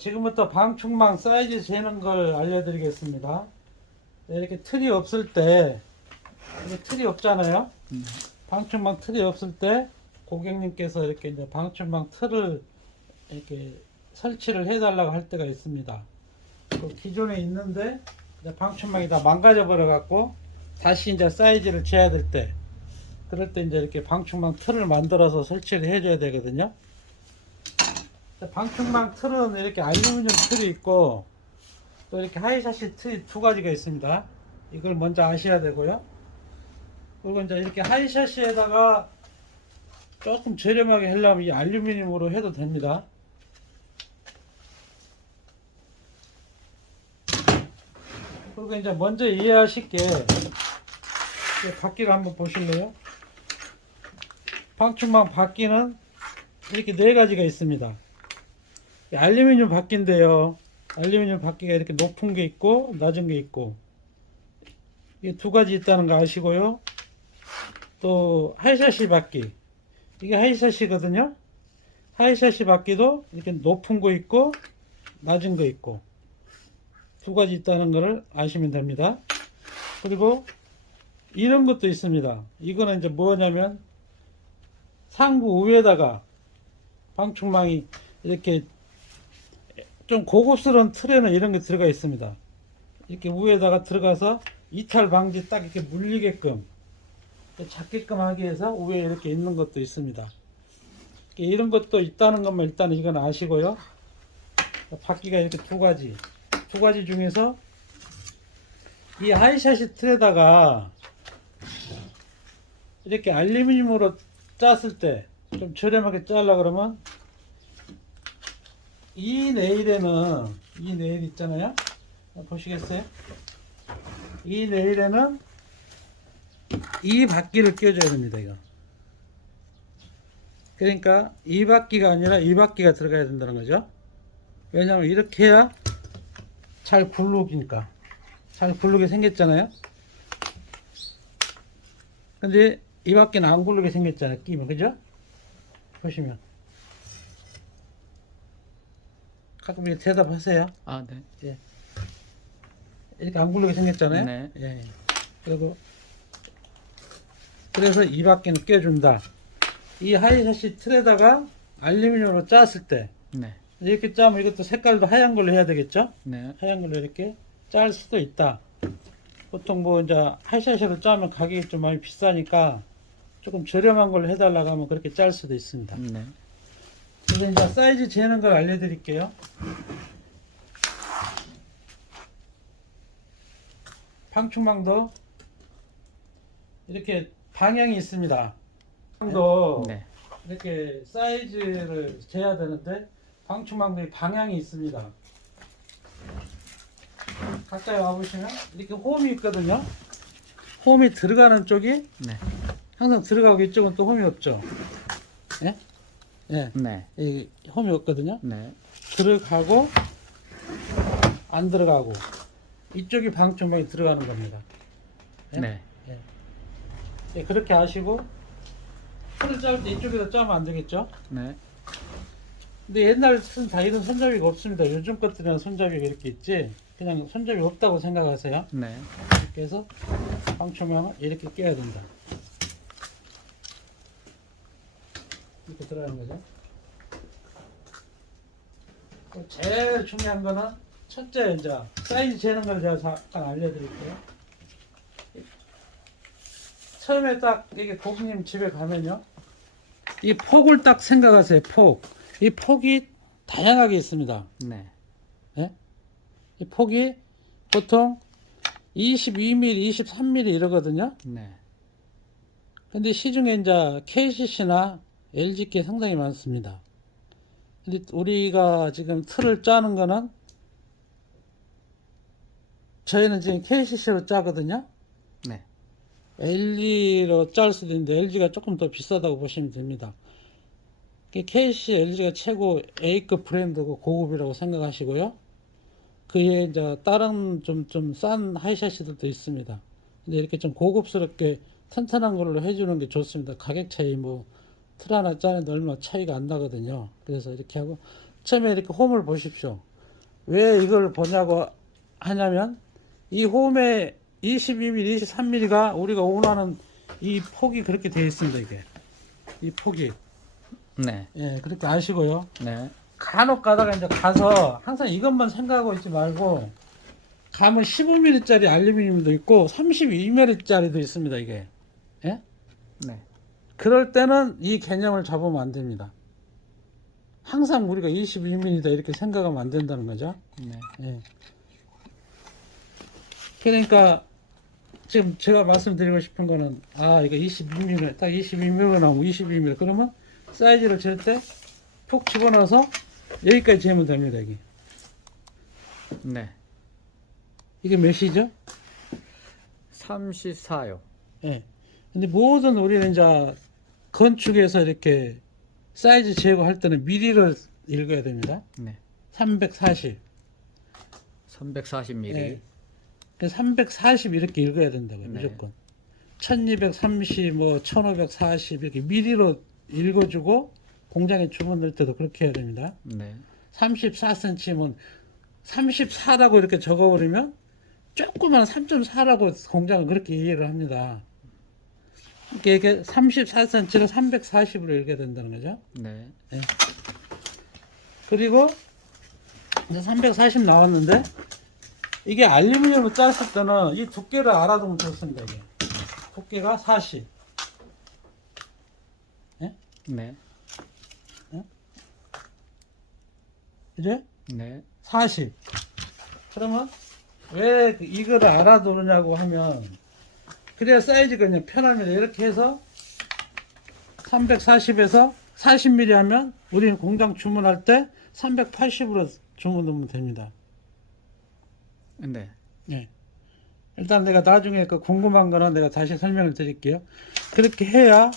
지금부터 방충망 사이즈 재는 걸 알려드리겠습니다. 이렇게 틀이 없을 때, 이게 틀이 없잖아요. 방충망 틀이 없을 때 고객님께서 이렇게 이제 방충망 틀을 이렇게 설치를 해달라고 할 때가 있습니다. 기존에 있는데 이제 방충망이 다 망가져 버려 갖고 다시 이제 사이즈를 재야 될 때, 그럴 때 이제 이렇게 방충망 틀을 만들어서 설치를 해줘야 되거든요. 방충망 틀은 이렇게 알루미늄 틀이 있고 또 이렇게 하이샤시 틀이 두 가지가 있습니다. 이걸 먼저 아셔야 되고요. 그리고 이제 이렇게 하이샤시에다가 조금 저렴하게 하려면 이 알루미늄으로 해도 됩니다. 그리고 이제 먼저 이해하실 게 바퀴를 한번 보실래요? 방충망 바퀴는 이렇게 네 가지가 있습니다. 알루미늄 바퀴인데요. 알루미늄 바퀴가 이렇게 높은 게 있고 낮은 게 있고 이게 두 가지 있다는 거 아시고요. 또 하이샤시 바퀴, 이게 하이샤시거든요. 하이샤시 바퀴도 이렇게 높은 거 있고 낮은 거 있고 두 가지 있다는 것을 아시면 됩니다. 그리고 이런 것도 있습니다. 이거는 이제 뭐냐면 상부 위에다가 방충망이 이렇게 좀 고급스러운 틀에는 이런 게 들어가 있습니다. 이렇게 위에다가 들어가서 이탈 방지 딱 이렇게 물리게끔 잡게끔 하기 위해서 위에 이렇게 있는 것도 있습니다. 이런 것도 있다는 것만 일단 이건 아시고요. 바퀴가 이렇게 두 가지 중에서 이 하이샤시 틀에다가 이렇게 알루미늄으로 짰을 때 좀 저렴하게 짜려 그러면 이 네일에는 이 네일 있잖아요. 보시겠어요? 이 네일에는 이 바퀴를 끼워줘야 됩니다. 이거. 그러니까 이 바퀴가 아니라 이 바퀴가 들어가야 된다는 거죠. 왜냐하면 이렇게 해야 잘 굴르니까. 잘 굴르게 생겼잖아요. 근데 이 바퀴는 안 굴르게 생겼잖아요. 끼면. 그죠? 보시면. 가끔 이렇게 대답하세요. 아, 네. 예. 이렇게 안 굴르게 생겼잖아요. 네. 예. 그리고 그래서 이 바퀴는 껴준다. 이 하이샤시 틀에다가 알루미늄으로 짰을 때 네. 이렇게 짜면 이것도 색깔도 하얀 걸로 해야 되겠죠? 네. 하얀 걸로 이렇게 짤 수도 있다. 보통 뭐 이제 하이샤시로 짜면 가격이 좀 많이 비싸니까 조금 저렴한 걸로 해달라고 하면 그렇게 짤 수도 있습니다. 네. 그래서 이제 사이즈 재는 걸 알려드릴게요. 방충망도 이렇게 방향이 있습니다. 방도 네. 이렇게 사이즈를 재야 되는데 방충망도 방향이 있습니다. 가까이 와보시면 이렇게 홈이 있거든요. 홈이 들어가는 쪽이 네. 항상 들어가고 이쪽은 또 홈이 없죠. 예? 예. 네. 이 홈이 없거든요. 네. 들어가고 안 들어가고 이쪽이 방충망이 들어가는 겁니다. 예? 네. 예. 예, 그렇게 아시고 틀을 짤 때 이쪽에다 짜면 안 되겠죠? 네. 근데 옛날 틀은 다 이런 손잡이가 없습니다. 요즘 것들은 손잡이가 이렇게 있지 그냥 손잡이 없다고 생각하세요. 네. 이렇게 해서 방충망을 이렇게 껴야 된다. 이렇게 들어가는 거죠. 또 제일 중요한 거는 첫째 이제 사이즈 재는 걸 제가 잠깐 알려드릴게요. 처음에 딱 이게 고객님 집에 가면요, 이 폭을 딱 생각하세요. 폭. 이 폭이 다양하게 있습니다. 네. 예? 이 폭이 보통 22mm, 23mm 이러거든요. 네. 근데 시중에 이제 KCC나 LG께 상당히 많습니다. 근데 우리가 지금 틀을 짜는 거는 저희는 지금 KCC로 짜거든요. 네. LG로 짤 수도 있는데 LG가 조금 더 비싸다고 보시면 됩니다. KCC, LG가 최고 A급 브랜드고 고급이라고 생각하시고요. 그에 이제 다른 좀 싼 하이샤시들도 있습니다. 근데 이렇게 좀 고급스럽게 튼튼한 걸로 해주는 게 좋습니다. 가격 차이 뭐 틀 하나 짜는데 얼마 차이가 안 나거든요. 그래서 이렇게 하고 처음에 이렇게 홈을 보십시오. 왜 이걸 보냐고 하냐면 이 홈에 22mm, 23mm가 우리가 원하는 이 폭이 그렇게 되어 있습니다. 이게 이 폭이 네. 예 그렇게 아시고요. 네. 간혹 가다가 이제 가서 항상 이것만 생각하고 있지 말고 가면 15mm짜리 알루미늄도 있고 32mm짜리도 있습니다. 이게 예? 네. 그럴 때는 이 개념을 잡으면 안 됩니다. 항상 우리가 22mm다 이렇게 생각하면 안 된다는 거죠. 네. 예. 그러니까 지금 제가 말씀드리고 싶은 거는 이거 22mm 딱 22mm 나오고 22mm 그러면 사이즈를 잴 때 푹 집어넣어서 여기까지 재면 됩니다. 여기 네. 이게 몇이죠? 34요. 예. 근데 모든 우리는 이제 건축에서 이렇게 사이즈 제거할 때는 미리를 읽어야 됩니다. 네. 340. 340mm. 예. 340 이렇게 읽어야 된다고요. 네. 무조건. 1230, 뭐 1540 이렇게 미리로 읽어주고 공장에 주문 넣을 때도 그렇게 해야 됩니다. 네. 34cm면 34라고 이렇게 적어버리면 조그만 3.4라고 공장은 그렇게 이해를 합니다. 이게 34cm를 340으로 읽어야 된다는 거죠. 네. 네. 그리고 이제 340 나왔는데 이게 알루미늄을 짰을 때는 이 두께를 알아두면 좋습니다. 이게 두께가 40. 네? 네. 그죠? 네. 40. 그러면 왜 이거를 알아두느냐고 하면 그래야 사이즈가 그냥 편합니다. 이렇게 해서 340에서 40mm 하면 우리는 공장 주문할 때 380으로 주문 넣으면 됩니다. 네. 네. 일단 내가 나중에 그 궁금한 거는 내가 다시 설명을 드릴게요. 그렇게 해야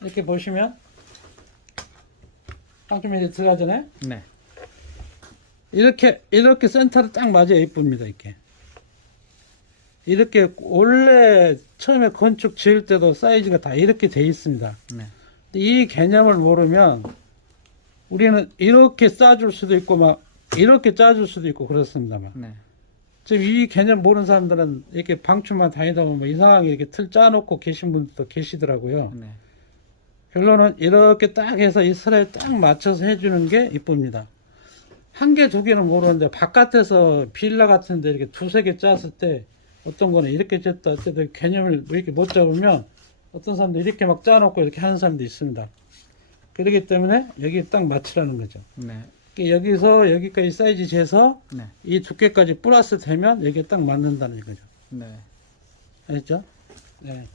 이렇게 보시면 빵점에 들어가잖아요. 네. 이렇게 센터를 딱 맞아야 이쁩니다. 이렇게 원래 처음에 건축 지을 때도 사이즈가 다 이렇게 돼 있습니다. 네. 근데 이 개념을 모르면 우리는 이렇게 짜줄 수도 있고 막 이렇게 짜줄 수도 있고 그렇습니다만 네. 지금 이 개념 모르는 사람들은 이렇게 방충만 다니다 보면 이상하게 이렇게 틀 짜놓고 계신 분들도 계시더라고요. 네. 결론은 이렇게 딱 해서 이 슬에 딱 맞춰서 해주는 게 이쁩니다. 한 개, 두 개는 모르는데 바깥에서 빌라 같은 데 이렇게 두세 개 짰을 때 어떤 거는 이렇게 짰다 할 때도 개념을 이렇게 못 잡으면 어떤 사람도 이렇게 막 짜놓고 이렇게 하는 사람도 있습니다. 그렇기 때문에 여기 딱 맞추라는 거죠. 네. 여기서 여기까지 사이즈 재서 네. 이 두께까지 플러스 되면 여기에 딱 맞는다는 거죠. 네. 알겠죠? 네.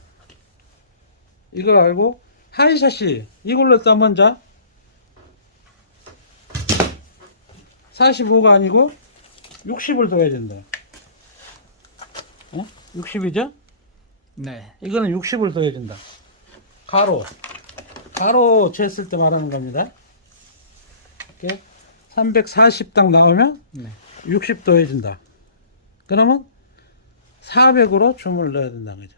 이거 알고 하이샷이 이걸로 따면 자 45가 아니고 60을 둬야 된다. 60이죠? 네. 이거는 60을 둬야 된다. 가로 쟀을 때 말하는 겁니다. 이렇게 340 딱 나오면 네. 60 둬야 된다. 그러면 400으로 주문을 넣어야 된다는 거죠.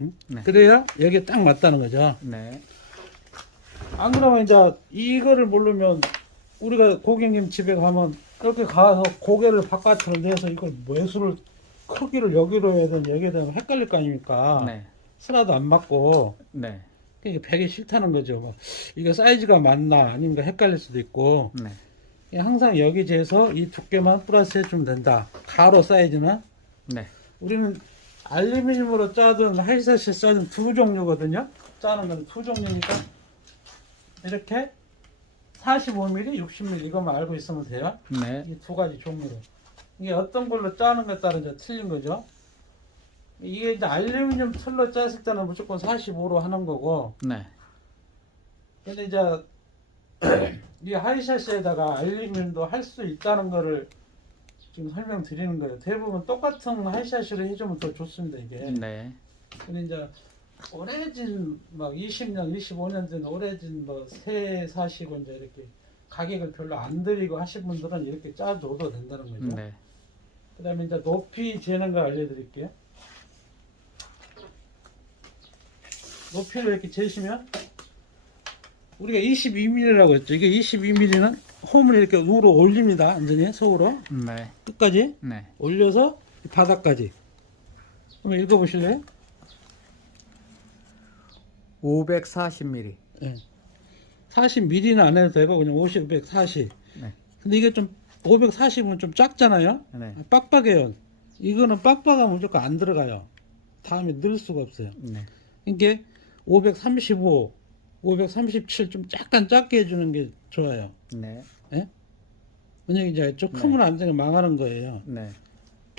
응? 네. 그래야 여기에 딱 맞다는 거죠. 네. 안 그러면 이제 이거를 모르면 우리가 고객님 집에 가면 이렇게 가서 고개를 바깥으로 내서 이걸 매수를 크기를 여기로 해야 되는 여기에 대한 헷갈릴 거 아닙니까? 네. 슬라도 안 맞고 네. 이게 배기 싫다는 거죠. 막 이거 사이즈가 맞나 아닌가 헷갈릴 수도 있고 네. 항상 여기 재서 이 두께만 플러스 해주면 된다. 가로 사이즈는 네. 우리는 알루미늄으로 짜든 하이사시 짜든 두 종류거든요. 짜는 건 두 종류니까 이렇게 45mm, 60mm 이것만 알고 있으면 돼요. 네. 이 두 가지 종류로. 이게 어떤 걸로 짜는 것에 따라 이제 틀린 거죠. 이게 이제 알루미늄 틀로 짰을 때는 무조건 45로 하는 거고, 네. 근데 이제 이 하이샷에다가 알루미늄도 할 수 있다는 거를 지금 설명드리는 거예요. 대부분 똑같은 하이샷으로 해주면 더 좋습니다, 이게. 네. 근데 이제 오래진 막 20년, 25년 된 오래진 뭐 새 사시고 이제 이렇게 가격을 별로 안 들이고 하신 분들은 이렇게 짜줘도 된다는 거죠. 네. 그 다음에 이제 높이 재는 거 알려드릴게요. 높이를 이렇게 재시면 우리가 22mm라고 했죠. 이게 22mm는 홈을 이렇게 위로 올립니다. 완전히 속으로 네. 끝까지 네. 올려서 바닥까지. 한번 읽어보실래요? 540mm. 예. 40mm는 안 해도 되고 그냥 50, 140. 네. 근데 이게 좀 540은 좀 작잖아요. 네. 빡빡해요. 이거는 빡빡하면 무조건 안 들어가요. 다음에 넣을 수가 없어요. 네. 이게 535, 537 좀 약간 작게 해주는 게 좋아요. 네. 예? 왜냐면 이제 좀 네. 크면 안 되면 망하는 거예요. 네.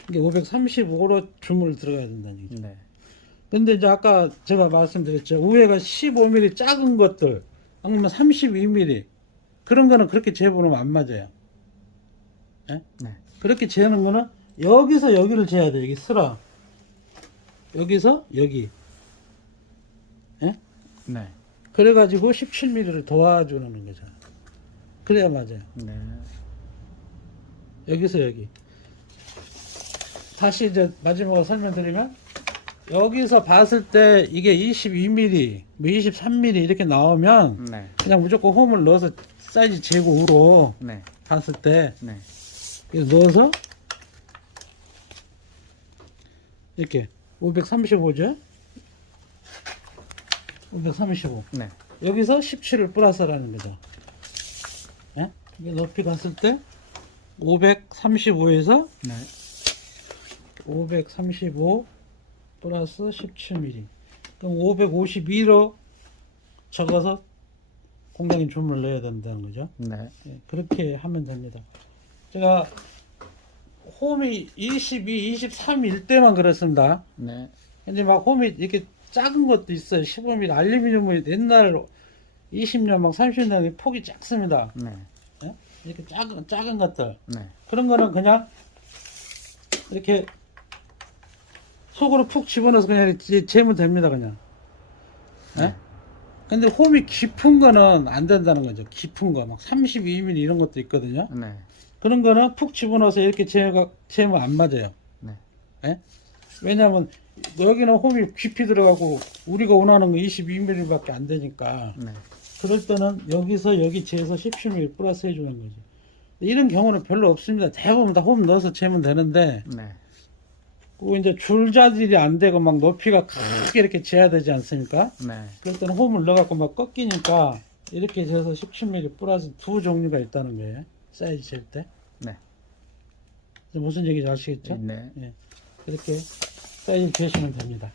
이게 535로 주문을 들어가야 된다는 얘기죠. 네. 근데 이제 아까 제가 말씀드렸죠. 우회가 15mm 작은 것들, 아니면 32mm 그런 거는 그렇게 재보면 안 맞아요. 예? 네. 그렇게 재는 거는 여기서 여기를 재야 돼. 여기 슬어. 여기서 여기. 예? 네. 그래가지고 17mm를 도와주는 거죠. 그래야 맞아요. 네. 여기서 여기. 다시 이제 마지막으로 설명드리면 여기서 봤을 때 이게 22mm, 뭐 23mm 이렇게 나오면 네. 그냥 무조건 홈을 넣어서 사이즈 재고 우로 네. 봤을 때 네. 이렇게 넣어서 이렇게 535죠? 535. 네. 여기서 17을 플러스라는 거죠. 예? 이게 높이 갔을 때 535에서 네. 535 플러스 17mm. 그럼 552로 적어서 공장인 주문을 내야 된다는 거죠. 네. 예, 그렇게 하면 됩니다. 제가 홈이 22, 23일 때만 그랬습니다. 네. 근데 막 홈이 이렇게 작은 것도 있어요. 15mm 알루미늄이 옛날 20년 막 30년 폭이 작습니다. 네. 예? 이렇게 작은 것들. 네. 그런 거는 그냥 이렇게 속으로 푹 집어넣어서 그냥 이렇게 재면 됩니다. 그냥. 예? 네. 근데 홈이 깊은 거는 안 된다는 거죠. 깊은 거. 막 32mm 이런 것도 있거든요. 네. 그런 거는 푹 집어넣어서 이렇게 재면 안 맞아요. 네. 예? 왜냐면 여기는 홈이 깊이 들어가고 우리가 원하는 거 22mm 밖에 안 되니까 네. 그럴 때는 여기서 여기 재서 17mm 플러스 해주는 거죠. 이런 경우는 별로 없습니다. 대부분 다 홈 넣어서 재면 되는데 네. 그 이제 줄자질이 안 되고 막 높이가 크게 이렇게 재야 되지 않습니까? 네. 그럴 때는 홈을 넣어갖고 막 꺾이니까 이렇게 재서 17mm 플러스 두 종류가 있다는 거예요. 사이즈 잴 때. 네. 무슨 얘기인지 아시겠죠? 네. 예. 이렇게 사이즈 재시면 됩니다.